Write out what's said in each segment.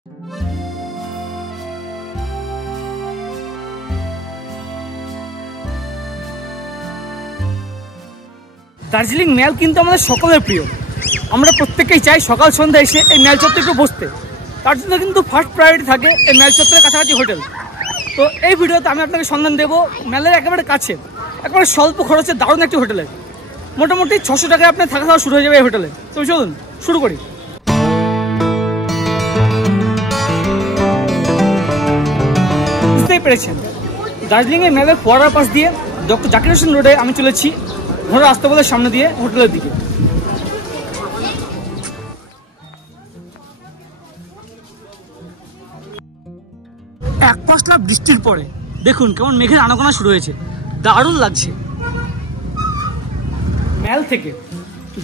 Darjeeling mail কিন্তু আমাদের সকলের প্রিয়। আমরা প্রত্যেকেই চাই সকাল সন্ধ্যা এসে এই মেল চত্বরে একটু বসতে। তার জন্য কিন্তু ফার্স্ট প্রায়োরিটি থাকে এই মেল চত্বরের কাছাকাছি হোটেল। তো এই ভিডিওতে আমি আপনাকে সন্ধান দেবো মেলের একেবারে কাছে, একেবারে স্বল্প খরচে দারুণ একটি হোটেলে। মোটামুটি 600 টাকায় আপনার থাকা খাওয়া শুরু হয়ে যাবে এই হোটেলে। তো চলুন শুরু করি। বুঝতেই পেরেছেন, দার্জিলিংয়ের মেলের ফোয়ারার পাশ দিয়ে ডক্টর জাকির হোসেন রোডে আমি চলেছি ঘোড়া আস্তাবলের সামনে দিয়ে হোটেলের দিকে। এক পশলা বৃষ্টির পরে দেখুন কেমন মেঘের আনাগোনা শুরু হয়েছে, দারুণ লাগছে। মেল থেকে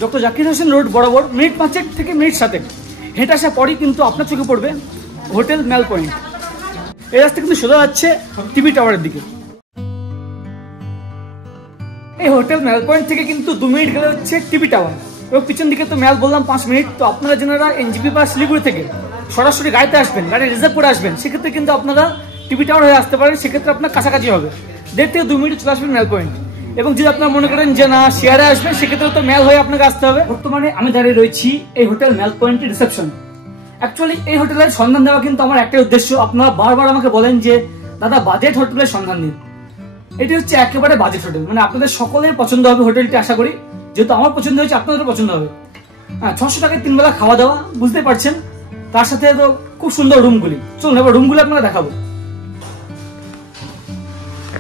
ডক্টর জাকির হোসেন রোড বরাবর মিনিট 5 থেকে মিনিট 7 হেঁটে আসার পরই কিন্তু আপনার চোখে পড়বে হোটেল মেল পয়েন্ট। এই রাস্তা কিন্তু সোজা যাচ্ছে টিভি টাওয়ারের দিকে। এই হোটেল মেল পয়েন্ট থেকে কিন্তু 2 মিনিট গেলে হচ্ছে টিভি টাওয়ার, এবং পিছন দিকে তো মেল বললাম 5 মিনিট। তো আপনারা যারা এনজিপি বা শিলিগুড়ি থেকে সরাসরি গাড়িতে আসবেন, গাড়ি রিজার্ভ করে আসবেন, সেক্ষেত্রে কিন্তু আপনারা টিভি টাওয়ার হয়ে আসতে পারেন। সেক্ষেত্রে আপনার কাছাকাছি হবে, 1.5 থেকে 2 মিনিট চলে আসবেন মেল পয়েন্ট। এবং যদি আপনারা মনে করেন যে না শেয়ারে আসবেন, সেক্ষেত্রে তো মেল হয়ে আপনাকে আসতে হবে। বর্তমানে আমি দাঁড়িয়ে রয়েছি এই হোটেল মেল পয়েন্টের রিসেপশন। অ্যাকচুয়ালি এই হোটেলের সন্ধান দেওয়া কিন্তু আমার একটাই উদ্দেশ্য। আপনারা বারবার আমাকে বলেন যে দাদা বাজেট হোটেলের সন্ধান দিন। এটি হচ্ছে একেবারে বাজেট হোটেল, মানে আপনাদের সকলের পছন্দ হবে হোটেলটি, আশা করি। যেহেতু আমার পছন্দ হয়েছে আপনাদেরও পছন্দ হবে। 600 টাকায় 3 বেলা খাওয়া দাওয়া, বুঝতে পারছেন। তার সাথে তো খুব সুন্দর রুমগুলি। চলুন এবার রুমগুলো আপনারা দেখাবো।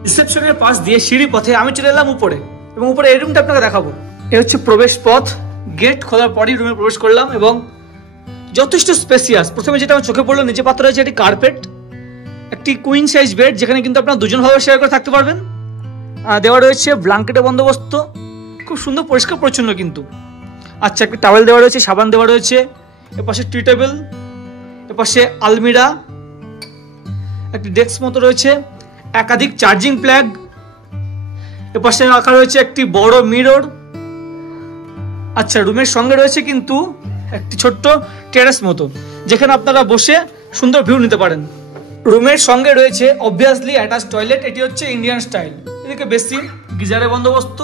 রিসেপশনের পাশ দিয়ে সিঁড়ি পথে আমি চলে এলাম উপরে, এবং উপরে এই রুমটা আপনাকে দেখাবো। এ হচ্ছে প্রবেশ পথ। গেট খোলার পরই রুমে প্রবেশ করলাম এবং যথেষ্ট স্পেসিয়াস। প্রথমে যেটা আমার চোখে পড়লো, নিচে পাতা রয়েছে একটি কার্পেট, একটি কুইন সাইজ বেড, যেখানে কিন্তু আপনারা দুজন ভাবে শেয়ার করে থাকতে পারবেন। দেওয়া রয়েছে ব্ল্যাঙ্কেটের বন্দোবস্ত, খুব সুন্দর পরিষ্কার পরিচ্ছন্ন কিন্তু। আচ্ছা, একটি টাওয়েল দেওয়া রয়েছে, সাবান দেওয়া রয়েছে। এপাশে টি টেবিল, এপাশে আলমিরা, একটি ডেস্ক মতো রয়েছে, একাধিক চার্জিং প্লাগ, এপাশে রাখা রয়েছে একটি বড় মিরর। আচ্ছা, রুমের সঙ্গে রয়েছে কিন্তু একটি ছোট্ট টেরেস মতো, যেখানে আপনারা বসে সুন্দর ভিউ নিতে পারেন। রুমের সঙ্গে রয়েছে অবভিয়াসলি অ্যাটাচ টয়লেট। এটি হচ্ছে ইন্ডিয়ান স্টাইল। এদিকে বেসিন, গিজারের বন্দোবস্ত।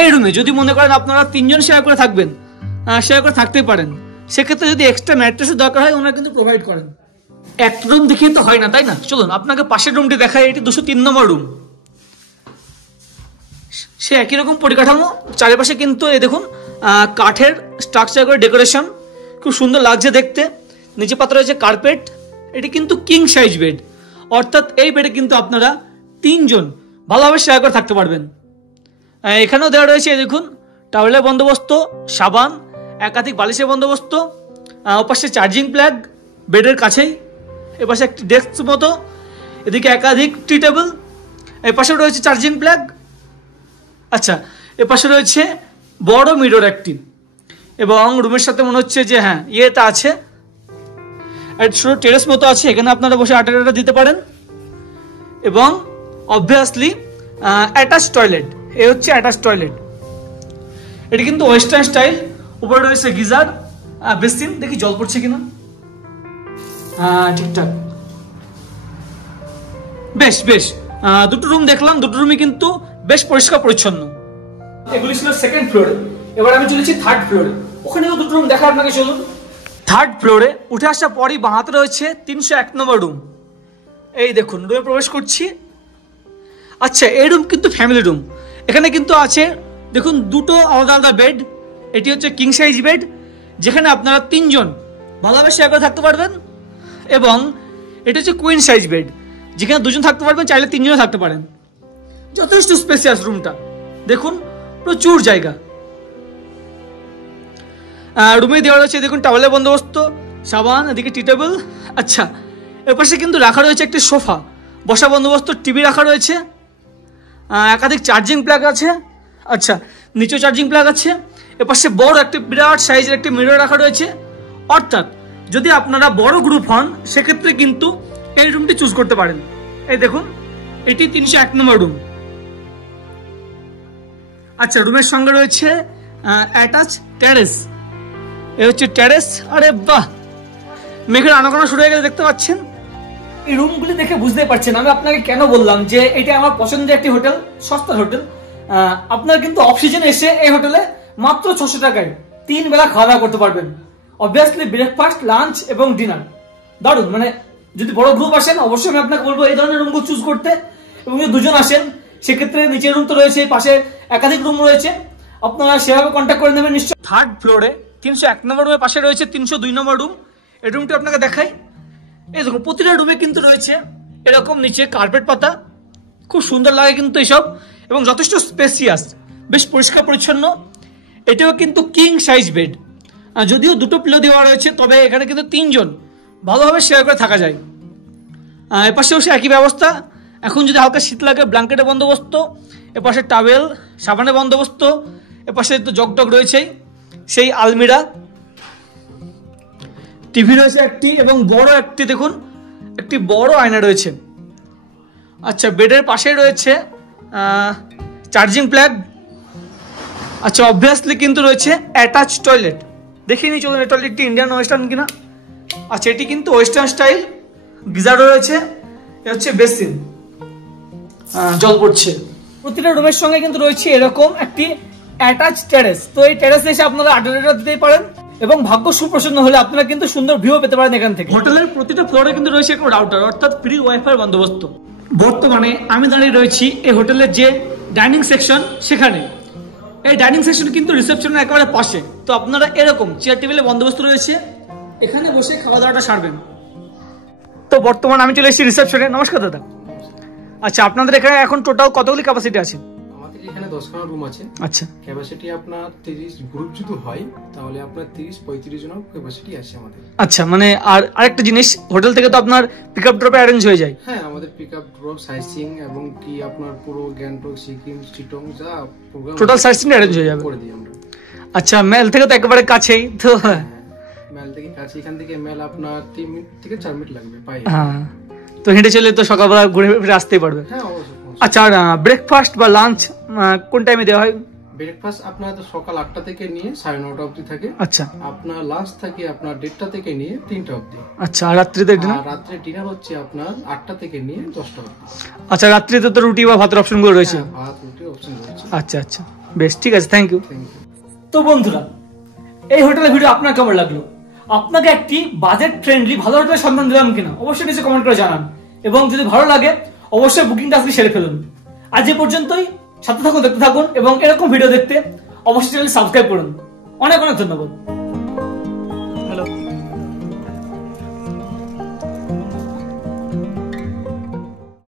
এই রুমে যদি মনে করেন আপনারা 3 জন শেয়ার করে থাকবেন, শেয়ার করে থাকতেই পারেন। সেক্ষেত্রে যদি এক্সট্রা ম্যাট্রেসের দরকার হয়, ওনারা কিন্তু প্রোভাইড করেন। একটা রুম দেখিয়ে তো হয় না, তাই না? চলুন আপনাকে পাশের রুমটি দেখায়। এটি 203 নম্বর রুম। সে একই রকম পরিকাঠামো, চারিপাশে কিন্তু এই দেখুন কাঠের স্ট্রাকচার করে ডেকোরেশন, খুব সুন্দর লাগছে দেখতে। নিচে পাতা রয়েছে কার্পেট। এটি কিন্তু কিং সাইজ বেড, অর্থাৎ এই বেডে কিন্তু আপনারা 3 জন ভালোভাবে শেয়ার করে থাকতে পারবেন। এখানেও দেওয়া রয়েছে দেখুন টাওয়েলের বন্দোবস্ত, সাবান, একাধিক বালিশের বন্দোবস্ত, ওপাশে চার্জিং প্লাগ বেডের কাছেই, এপাশে একটি ডেস্ক মতো, এদিকে একাধিক টি টেবিল, এপাশেও রয়েছে চার্জিং প্লাগ। আচ্ছা, এপাশে রয়েছে বড় মিরর একটি, এবং রুমের সাথে মনে হচ্ছে যে হ্যাঁ ইয়েটা আছে, ছোট টেরেস মতো আছে, এখানে আপনারা বসে আড্ডা দিতে পারেন। এবং অবভিয়াসলি অ্যাটাচ টয়লেট। এ হচ্ছে অ্যাটাচ টয়লেট। এটি কিন্তু ওয়েস্টার্ন স্টাইল। উপরে রয়েছে গিজার, বেসিন। দেখি জল পড়ছে কিনা। ঠিকঠাক, বেশ বেশ। দুটো রুম দেখলাম, দুটো রুমই কিন্তু বেশ পরিষ্কার পরিচ্ছন্ন। এগুলি ছিল সেকেন্ড ফ্লোরে। এবার আমি চলেছি থার্ড ফ্লোরে। ওখানেও দুটো রুম দেখা আপনাকে। চলুন। থার্ড ফ্লোরে উঠে আসার পরই বাঁ হাতে রয়েছে 301 নম্বর রুম। এই দেখুন রুমে প্রবেশ করছি। আচ্ছা, এই রুম কিন্তু ফ্যামিলি রুম। এখানে কিন্তু আছে দেখুন দুটো আলাদা আলাদা বেড। এটি হচ্ছে কিং সাইজ বেড, যেখানে আপনারা 3 জন ভালোভাবে শেয়ার করে থাকতে পারবেন। এবং এটি হচ্ছে কুইন সাইজ বেড, যেখানে 2 জন থাকতে পারবেন, চাইলে 3 জনও থাকতে পারেন। যথেষ্ট স্পেসিয়াস রুমটা, দেখুন প্রচুর জায়গা। রুমে দেওয়া রয়েছে দেখুন টাওয়েলের বন্দোবস্ত, সাবান, এদিকে টি টেবিল। আচ্ছা, এপাশে কিন্তু রাখা রয়েছে একটি সোফা, বসা বন্দোবস্ত, টিভি রাখা রয়েছে, একাধিক চার্জিং প্লাগ আছে। আচ্ছা, নিচেও চার্জিং প্লাগ আছে। এপাশে বড় একটি বিরাট সাইজের একটি মিরর রাখা রয়েছে। অর্থাৎ যদি আপনারা বড় গ্রুপ হন, সেক্ষেত্রে কিন্তু এই রুমটি চুজ করতে পারেন। এই দেখুন, এটি 301 নম্বর রুম। আচ্ছা, রুমের সঙ্গে রয়েছে অ্যাটাচ টেরেস। এই হচ্ছে টেরেস। আরে বাহ, মেঘের আনাগোনা শুরু হয়ে গেছে দেখতে পাচ্ছেন। এই রুমগুলি দেখে বুঝতে পারছেন আমি আপনাকে কেন বললাম যে এটা আমার পছন্দের একটি হোটেল, সস্তার হোটেল। আপনারা কিন্তু অফ সিজনে এসে এই হোটেলে মাত্র 600 টাকায় 3 বেলা খাওয়া দাওয়া করতে পারবেন। অবভিয়াসলি ব্রেকফাস্ট, লাঞ্চ এবং ডিনার দারুন। মানে যদি বড় গ্রুপ আসেন অবশ্যই আমি আপনাকে বলবো এই ধরনের রুমগুলো চুজ করতে। এবং যদি দুজন আসেন সেক্ষেত্রে নিচের রুম তো রয়েছে, পাশে একাধিক রুম রয়েছে, আপনারা সেভাবে কন্ট্যাক্ট করে নেবেন নিশ্চয়। 3rd ফ্লোরে 301 নম্বর রুমের পাশে রয়েছে 302 নম্বর রুম। এই রুমটি আপনাকে দেখাই। এই দেখুন প্রতিটা রুমে কিন্তু রয়েছে এরকম নিচে কার্পেট পাতা, খুব সুন্দর লাগে কিন্তু এসব, এবং যথেষ্ট স্পেসিয়াস, বেশ পরিষ্কার পরিচ্ছন্ন। এটাও কিন্তু কিং সাইজ বেড, যদিও 2টো পিলো দেওয়া রয়েছে, তবে এখানে কিন্তু 3 জন ভালোভাবে শেয়ার করে থাকা যায়। এপাশেও সে একই ব্যবস্থা। এখন যদি হালকা শীত লাগে ব্ল্যাঙ্কেটের বন্দোবস্ত, এপাশে টাওয়েল, সাবানের বন্দোবস্ত, এপাশে তো জগটগ রয়েছেই, সেই আলমিরা, টিভি রয়েছে একটি, এবং বড় একটি দেখুন একটি বড় আয়না রয়েছে। আচ্ছা, বেডের পাশেই রয়েছে চার্জিং প্লাগ। আচ্ছা, অবভিয়াসলি কিন্তু রয়েছে অ্যাটাচ টয়লেট। দেখিনি চলুন এই টয়লেটটি ইন্ডিয়ান ওয়েস্টার্ন কিনা। আচ্ছা, এটি কিন্তু ওয়েস্টার্ন স্টাইল, গিজারও রয়েছে, এ হচ্ছে বেসিন, জল পড়ছে। প্রতিটা রুমের সঙ্গে কিন্তু রয়েছে এরকম একটি অ্যাটাচ টেরেস। তো এই টেরেসে এসে আপনারা আড্ডা দিতেই পারেন, এবং ভাগ্য সুপ্রসন্ন হলে আপনারা কিন্তু সুন্দর ভিউ পেতে পারেন এখান থেকে। হোটেলের প্রতিটা ফ্লোরে কিন্তু রয়েছে একটা রাউটার, অর্থাৎ ফ্রি ওয়াইফাই বন্দোবস্ত। বর্তমানে আমি দাঁড়িয়ে রয়েছি এই হোটেলের যে ডাইনিং সেকশন সেখানে। এই ডাইনিং সেকশন কিন্তু রিসেপশনের একেবারে পাশে। তো আপনারা এরকম চেয়ার টেবিলের বন্দোবস্ত রয়েছে, এখানে বসে খাওয়া দাওয়াটা সারবেন। তো বর্তমানে আমি চলে এসেছি রিসেপশনে। নমস্কার দাদা। আচ্ছা, আপনাদের এখানে এখন টোটাল কতগুলি ক্যাপাসিটি আছে? আমাদের এখানে 10খানা রুম আছে। আচ্ছা, ক্যাপাসিটি আপনার 30 গ্রুপ যদি হয় তাহলে আপনার 30-35 জন ক্যাপাসিটি আছে আমাদের। আচ্ছা, মানে আর আরেকটা জিনিস, হোটেল থেকে তো আপনার পিকআপ ড্রপে অ্যারেঞ্জ হয়ে যায়? হ্যাঁ, আমাদের পিকআপ ড্রপ, সাইসিং এবং কি আপনার পুরো গ্যাংটক, সিকিম, চিটং যা প্রোগ্রাম টোটাল সাইসিং অ্যারেঞ্জ হয়ে যাবে করে দিই আমরা। আচ্ছা, মেল থেকে তো একেবারে কাছেই তো। মেল থেকে কাছে, এখান থেকে মেল আপনার 3 মিনিট থেকে 4 মিনিট লাগবে পায়ে। হ্যাঁ, তো হেঁটে চলে তো সকালবেলা ঘুরে ফিরে আসতেই পারবে। হ্যাঁ, অবশ্যই। আচ্ছা, আর ব্রেকফাস্ট বা লাঞ্চ কোন টাইমে দেওয়া হয়? ব্রেকফাস্ট আপনার তো সকাল 8টা থেকে নিয়ে 9:30 অবধি থাকে। আচ্ছা, আপনার লাঞ্চ থাকে আপনার 1:30টা থেকে নিয়ে 3টা অবধি। আচ্ছা, আর রাত্রিতে ডিনার? আর রাত্রে ডিনার হচ্ছে আপনার 8টা থেকে নিয়ে 10টা অবধি। আচ্ছা, রাত্রিতে তো রুটি বা ভাতের অপশনগুলো রয়েছে? ভাত, রুটি অপশন রয়েছে। আচ্ছা আচ্ছা, বেশ, ঠিক আছে, থ্যাংক ইউ। Thank you. তো বন্ধুরা, এই হোটেলের ভিডিও আপনার কেমন লাগলো? আপনাকে একটি বাজেট ফ্রেন্ডলি ভালো হোটেলের সন্ধান দিলাম কিনা অবশ্যই নিচে কমেন্ট করে জানান, এবং যদি ভালো লাগে অবশ্যই বুকিংটা আজকে সেরে ফেলুন। আজ এ পর্যন্তই, সাথে থাকুন, দেখতে থাকুন, এবং এরকম ভিডিও দেখতে অবশ্যই চ্যানেল সাবস্ক্রাইব করুন। অনেক অনেক ধন্যবাদ। হ্যালো।